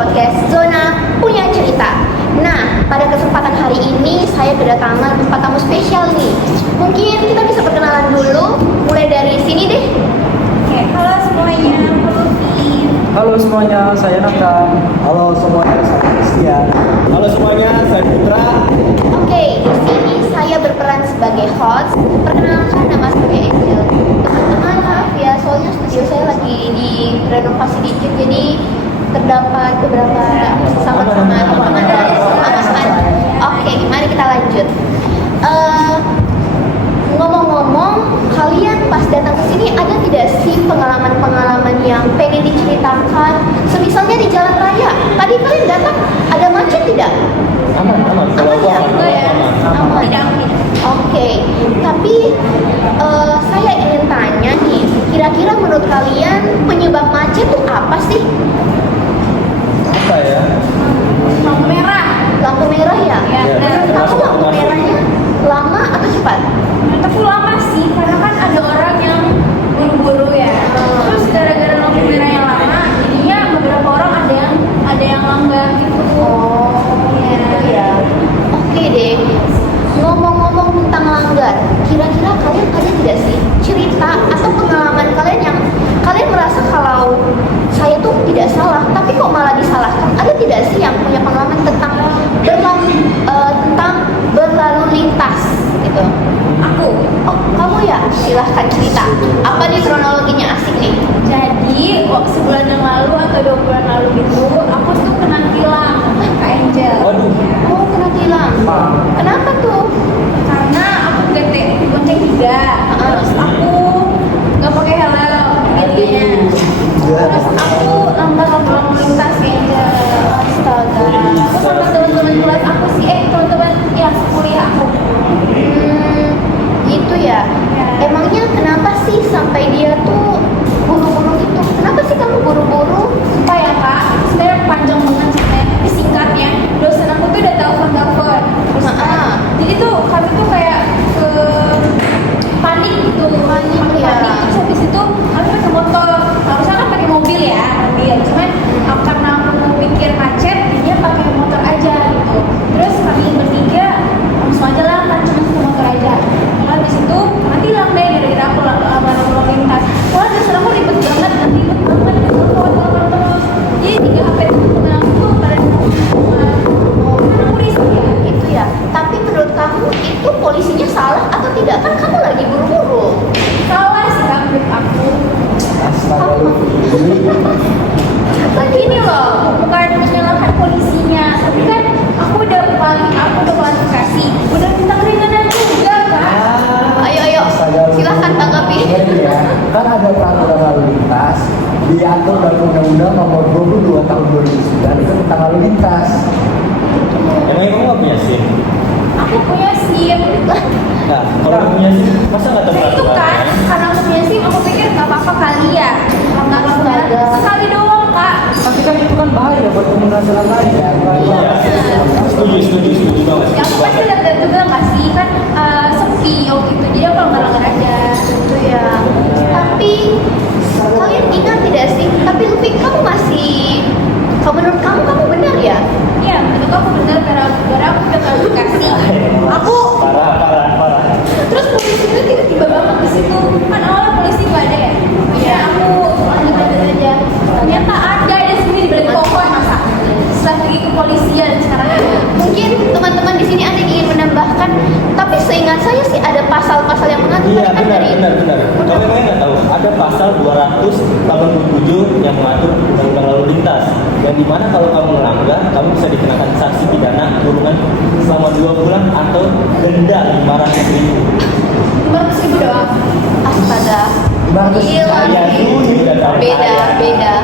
podcast Zona Punya Cerita. Nah, pada kesempatan hari ini saya kedatangan tempat tamu spesial nih. Mungkin kita bisa perkenalan dulu, mulai dari sini deh. Oke, halo semuanya, aku Luffy. Halo semuanya, saya Nathan. Halo semuanya, saya Christian. Halo semuanya, saya Putra. Oke, di sini saya berperan sebagai host. Perkenalkan, nama saya Angel. Teman-teman, maaf ya, soalnya studio saya lagi direnovasi dikit, jadi terdapat beberapa sama-sama teman-teman dari masukan. Oke, mari kita lanjut. Ngomong-ngomong, kalian pas datang ke sini ada tidak sih pengalaman-pengalaman yang pengen diceritakan? Semisalnya di jalan raya, tadi kalian datang ada macet tidak? Aman. Kalau gua aman. Aman. Tidak. Oke, tapi saya ingin tanya nih, kira-kira menurut kalian penyebab macet itu apa sih? Apa ya? Lampu merah. Lampu merah ya? Ya, Menurut kamu lampu merahnya lama atau cepat? Menurut aku lama sih, karena kan ada orang yang buru-buru ya. Terus gara-gara lampu merahnya lama, jadinya beberapa orang ada yang lambat gitu. Gitu ya. Oke deh. Ngomong-ngomong tentang langgar, kira-kira kalian ada tidak sih cerita atau pengalaman kalian yang kalian merasa kalau saya tuh tidak salah, tapi kok malah disalahkan? Ada tidak sih yang punya pengalaman tentang berlalu lintas gitu? Aku. Oh, kamu ya? Silahkan cerita. Apa nih kronologinya, asik nih? Jadi, sebulan yang lalu atau 2 bulan lalu gitu, aku tuh kena tilang, Kak Angel. Waduh. Oh, kena tilang. Kenapa tuh? Karena aku bonceng 3, terus aku nggak pakai helm jadinya. Terus aku lambat lalu lintas Kak Angel. Astaga. Aku sama teman-teman kelas aku sih, teman-teman ya kuliah aku. Gitu ya. Emangnya kenapa sih sampai dia tuh buru-buru gitu? Kenapa sih kamu buru-buru? Sumpah ya Kak, sebenarnya panjang banget ceritanya, tapi singkatnya dosen aku tuh udah telepon. Terus jadi tuh kami tuh kayak panik gitu, panik. Terus habis itu kami pakai motor, harusnya kan pakai mobil ya, cuman karena aku mau pikir macet, dia pakai motor aja gitu. Terus kami bertiga langsung aja lah kan, cuma satu motor aja. Habis itu mati hilang deh gara-gara aku lalu lintas. Wah, dosen aku ribet banget terus. Jadi 3 HP temen aku tuh pada polisi ya. Itu ya. Tapi menurut kamu itu polisinya salah atau tidak? Kan kamu lagi buru-buru. Salah sih Kak, menurut aku. Kan gini loh, bukan menyalahkan polisinya, tapi kan aku udah klarifikasi, udah minta keringanan juga kan. Ayo, silahkan tanggapi. Ya, kan ada peraturan lalu lintas diatur dalam Undang-Undang Nomor 22 Tahun 2009 itu tentang lalu lintas. Emangnya kamu nggak punya SIM? Aku punya SIM. Nah, kalau nggak punya SIM, masa nggak tahu Nah itu peraturan? kan, karena aku punya SIM, aku pikir nggak apa-apa kali ya. Nggak apa-apa, sekali doang Kak. Tapi kan itu kan bahaya buat pengguna jalan lain ya. Setuju banget. Ya aku pasti lihat juga nggak sih, kan sepi gitu, jadi aku langgar aja. Gitu ya. Tapi kalian ingat tidak sih? Tapi Luffy, kalau menurut kamu benar ya? Iya, menurut aku bener gara-gara aku udah klarifikasi. Aku Parah. terus polisi itu tiba-tiba banget di situ. Kan awalnya polisi nggak ada ya. Ya aku lanjut aja. Ternyata ada sini di balik pohon masa. Setelah pergi ke polisian sekarang. Mungkin teman-teman di sini ada yang ingin menambahkan, tapi seingat saya sih ada pasal-pasal yang mengatur Iya, kan dari benar. Kamu emangnya nggak tahu? Ada pasal 287 yang mengatur undang-undang lalu lintas. Yang dimana kalau kamu melanggar, kamu bisa dikenakan sanksi pidana kurungan selama 2 bulan atau denda 500.000. 500.000 doang. Astaga. 500 Gila. Iya, itu udah tahu. Beda.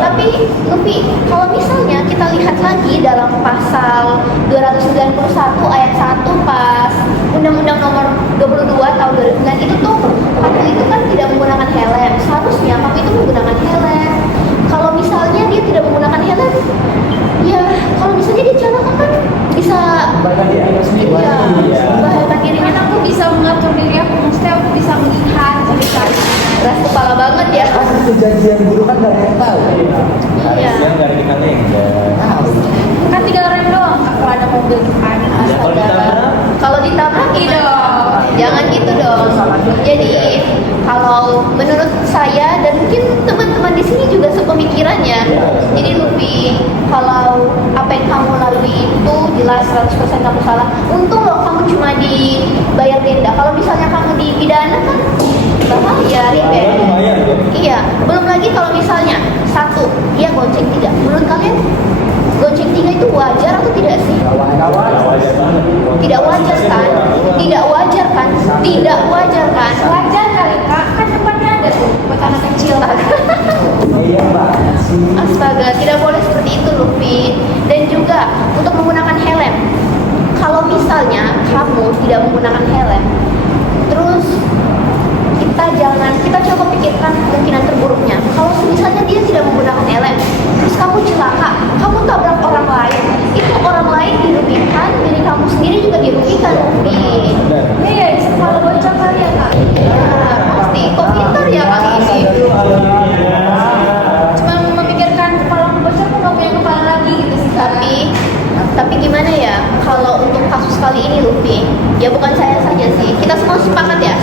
Tapi Luffy, kalau misalnya kita lihat lagi dalam pasal 291 ayat 1 pas Undang-Undang Nomor 22 Tahun 2009 itu tuh kamu itu kan tidak menggunakan helm. Seharusnya kamu itu menggunakan helm. Kalau misalnya dia tidak menggunakan helm, ya kalau misalnya dia celaka kan bisa Bahkan dia sendiri. iya, membahayakan dirinya. Kan aku bisa mengatur diri aku, maksudnya aku bisa melihat, bisa Keras kepala banget ya. Kan kejadian dulu kan gak ada yang tahu. Iya. Siang dari kita lengger. Jadi kalau menurut saya dan mungkin teman-teman di sini juga sepemikirannya. Jadi Luffy, kalau apa yang kamu lalui itu jelas 100% kamu salah. Untung loh kamu cuma dibayar denda. Kalau misalnya kamu dipidana kan bahaya, ribet. Lumayan ya. Iya, belum lagi kalau misalnya satu dia gonceng 3. Menurut kalian gonceng 3 itu wajar atau tidak sih? Kawan-kawan. Wajar banget. Tidak wajar kan? Tidak wajar kan? Tidak wajar kan? Wajar kali kak, kan tempatnya ada tuh buat anak kecil. Iya mbak. Sini. Astaga, tidak boleh seperti itu Luffy. Dan juga untuk menggunakan helm. Kalau misalnya kamu tidak menggunakan helm, terus kita coba pikirkan kemungkinan terburuknya. Kalau misalnya dia tidak menggunakan helm, terus kamu celaka, kamu tabrak orang lain, itu orang lain dirugikan, diri kamu sendiri juga dirugikan, Luffy. Benar. Iya, kepala bocah kali ya kak. Ya, pasti. Kok pintar ya kali ini? Cuma memikirkan kepala bocah kok nggak punya kepala lagi gitu sih kak. Tapi gimana ya kalau untuk kasus kali ini Luffy, ya bukan saya saja sih, kita semua sepakat ya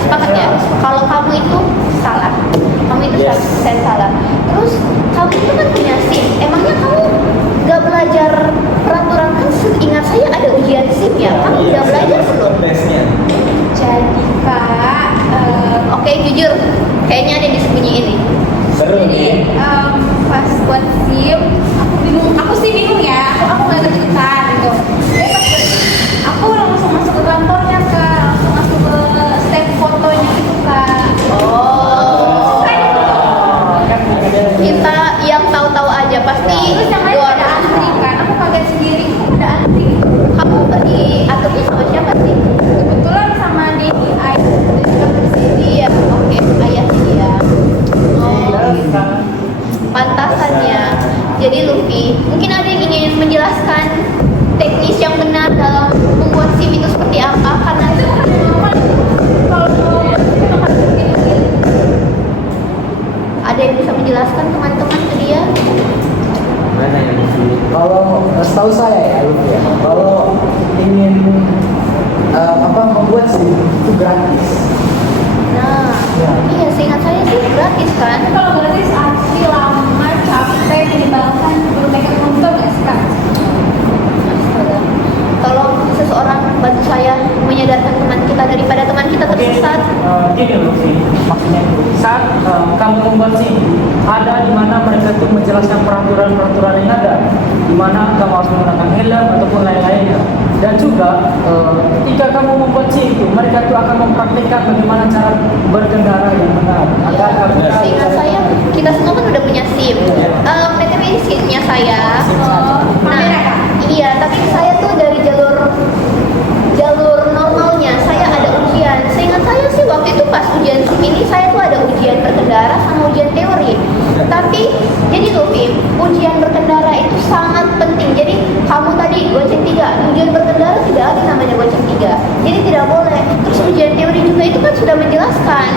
kalau kamu itu salah, kamu itu Yes. 100% salah. Terus kamu itu kan punya SIM, emangnya kamu gak belajar peraturan kan? Seingat saya ada ujian SIM ya, kamu udah belajar belum? Tesnya. Jadi kak, Oke, jujur kayaknya ada yang disembunyiin nih. Seru jadi nih. pas buat SIM aku sih bingung ya, aku nggak ikut-ikutan gitu. Jadi pas buat SIM, aku langsung masuk ke kantornya kak, langsung masuk ke step fotonya gitu kak. Oh, kita yang tahu-tahu aja pasti. Terus yang lain ada antri kan, aku kaget sendiri, kok ada antri. Kamu pergi aturnya sama siapa sih? Kebetulan sama Dedi Ais, Iya, oke, ayahnya dia. Oh, gitu. Pantasannya. Jadi Luffy, mungkin ada yang ingin menjelaskan teknis yang benar dalam membuat SIM itu seperti apa? Karena ada yang bisa menjelaskan teman-teman ke dia? Mana yang di sini? Kalau setahu saya ya, Luffy ya, kalau ingin membuat SIM itu gratis. Nah, Ya. iya seingat saya sih gratis kan? Tapi kalau gratis asli lama, capek, menyebalkan, belum naik motor nggak sih kak? Astaga. Tolong seseorang bantu saya menyadarkan teman kita daripada teman kita tersesat. Gini loh sih, maksudnya itu saat kamu membuat SIM, ada di mana mereka itu menjelaskan peraturan-peraturan yang ada, di mana kamu harus menggunakan helm ataupun lain-lainnya. Dan juga ketika kamu membuat SIM itu, mereka itu akan mempraktikkan bagaimana cara berkendara yang benar. Agar kamu Seingat saya kita semua kan udah punya SIM. PTW ini SIM-nya saya. Nah, iya, tapi saya tuh dari jalur normalnya saya ada ujian. Seingat saya sih waktu itu pas ujian SIM ini saya tuh ada ujian berkendara sama ujian teori. Tapi jadi Luffy, ujian berkendara itu sangat penting. Jadi kamu tadi goceng 3, ujian berkendara tidak ada namanya goceng 3. Jadi tidak boleh. Terus ujian teori juga itu kan sudah menjelaskan.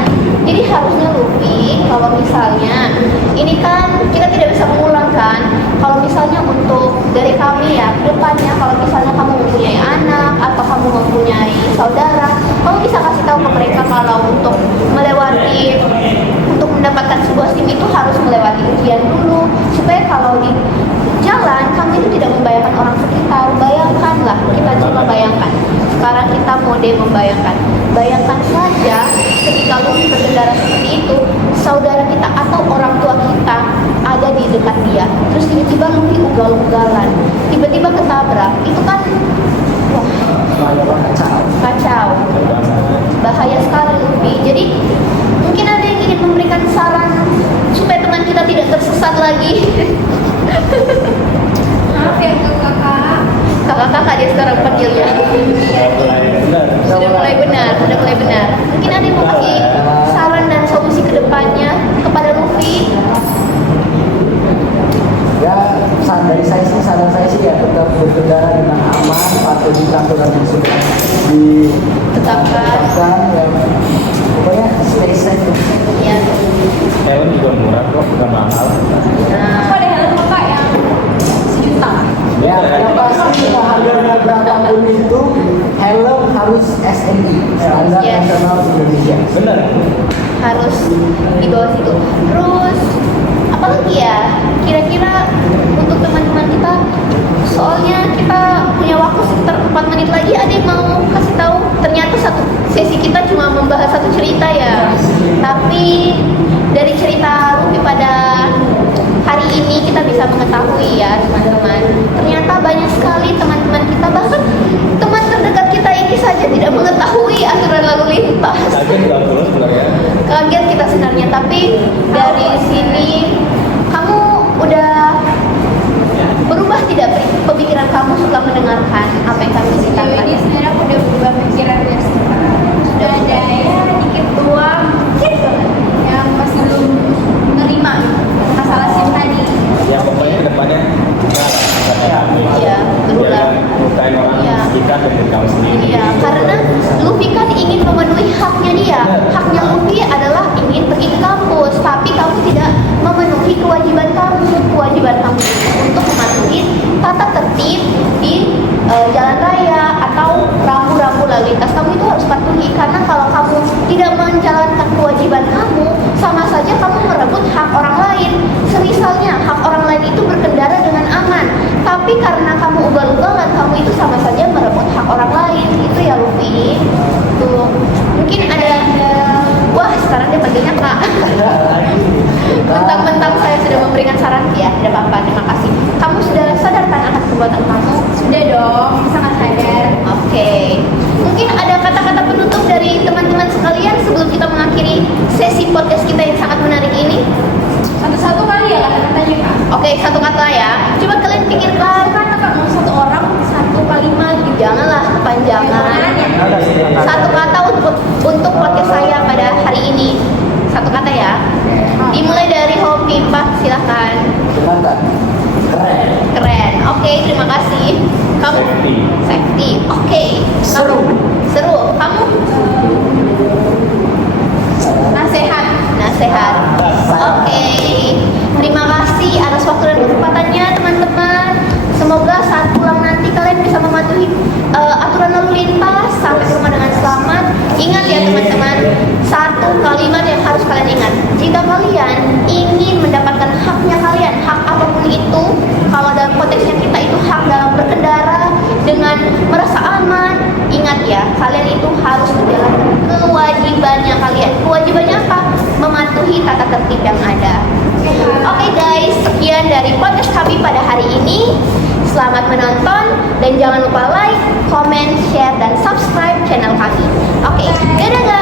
Jadi harusnya Luffy, kalau misalnya ini kan kita tidak bisa mengulang kan. Kalau misalnya untuk dari kami ya, depannya kalau misalnya kamu mempunyai anak atau kamu mempunyai saudara, kamu bisa kasih tahu ke mereka kalau untuk mendapatkan sebuah SIM itu harus melewati ujian dulu, supaya kalau di jalan kamu itu tidak membayangkan orang sekitar. Bayangkanlah, kita coba bayangkan. Sekarang kita mode membayangkan. Bayangkan saja ketika Luffy berkendara seperti itu, saudara kita atau orang tua kita ada di dekat dia. Terus tiba-tiba Luffy ugal-ugalan, tiba-tiba ketabrak. Itu kan wah, kacau. Bahaya sekali Luffy. Jadi mungkin ada yang ingin memberikan saran supaya teman kita tidak tersesat lagi. Maaf ya kakak. Kakak-kakak dia sekarang panggilnya. Sudah mulai benar. Sudah mulai benar. Mungkin ada yang mau kasih saran dan solusi ke depannya kepada Luffy. Ya, dari saya sih, saran saya sih ya tetap berkendara dengan aman, patuh di aturan yang sudah ditetapkan. Ya, pokoknya stay safe. Ya. Helm juga murah kok, bukan mahal. Aku Nah, ada helm kakak yang 1 juta. Ya, yang pasti mau harganya berapapun itu, helm harus harus SNI, Standar Yes. Nasional Indonesia. Benar. Harus di bawah situ. Terus apalagi ya? Kira-kira untuk teman-teman kita, soalnya kita punya waktu sekitar 4 menit lagi. Ada yang mau kasih tahu? Ternyata satu sesi kita cuma membahas satu cerita ya. Tapi dari cerita Ruby pada hari ini kita bisa mengetahui ya teman-teman. Ternyata banyak sekali teman-teman kita, bahkan teman terdekat kita ini saja tidak mengetahui aturan lalu lintas. Kaget nggak pulang sebenarnya? Kaget kita sebenarnya, tapi dari sini kamu udah berubah tidak pemikiran kamu setelah mendengarkan apa yang kami Sejauh ceritakan? ini sebenarnya aku udah berubah pikiran ya sekarang. Sudah ada ya dikit doang, dikit banget yang masih belum menerima masalah SIM tadi. Ya pokoknya kedepannya Iya, berulang. bukan orang Iya. sekitar dan diri kamu sendiri. Iya, karena Luffy kan ingin memenuhi haknya dia. Haknya Luffy adalah ingin pergi ke kampus, tapi kamu tidak memenuhi kewajiban kamu. Kewajiban kamu untuk mematuhi tata tertib di jalan raya atau rambu-rambu lalu lintas. Kamu itu harus patuhi, karena kalau kamu tidak menjalankan kewajiban kamu, sama saja kamu merebut hak orang lain. Semisalnya hak orang lain itu berkendara dengan aman, tapi karena kamu ugal-ugalan, kamu itu sama saja merebut hak orang lain. Itu ya Luffy. Tuh, mungkin ada wah sekarang dia panggilnya Kak. Mentang-mentang saya sudah memberikan saran, ya tidak apa-apa, terima kasih. Kamu sudah sadar kan akan perbuatan kamu? Sudah dong, sangat sadar. Oke, mungkin ada kata-kata penutup dari teman-teman sekalian sebelum kita mengakhiri sesi podcast kita yang sangat menarik ini. Satu-satu kali ya kata-katanya Kak. Oke, satu kata ya. Coba kalian pikirkan. Karena Kak mau satu orang satu kalimat gitu. Janganlah kepanjangan. Ada sih. Satu kata untuk podcast saya pada hari ini. Satu kata ya. Dimulai dari hobi Pak, silahkan. Silakan. Keren. Keren. Oke, terima kasih. Kamu? Safety. Safety. Oke. Kamu? Seru. Kamu? Nasehat. Nasehat. Oke. Terima kasih atas waktu dan kesempatannya teman-teman. Semoga saat pulang nanti kalian bisa mematuhi aturan lalu lintas sampai ke rumah dengan selamat. Ingat ya teman-teman, satu kalimat yang harus kalian ingat. Jika kalian ingin mendapatkan haknya kalian, hak apapun itu, kalau dalam konteksnya kita itu hak dalam berkendara dengan merasa aman, ingat ya, kalian itu harus menjalankan kewajibannya kalian. Kewajibannya apa? Mematuhi tata tertib yang ada. Oke guys, sekian dari podcast kami pada hari ini. Selamat menonton dan jangan lupa like, comment, share, dan subscribe channel kami. Oke, dadah guys.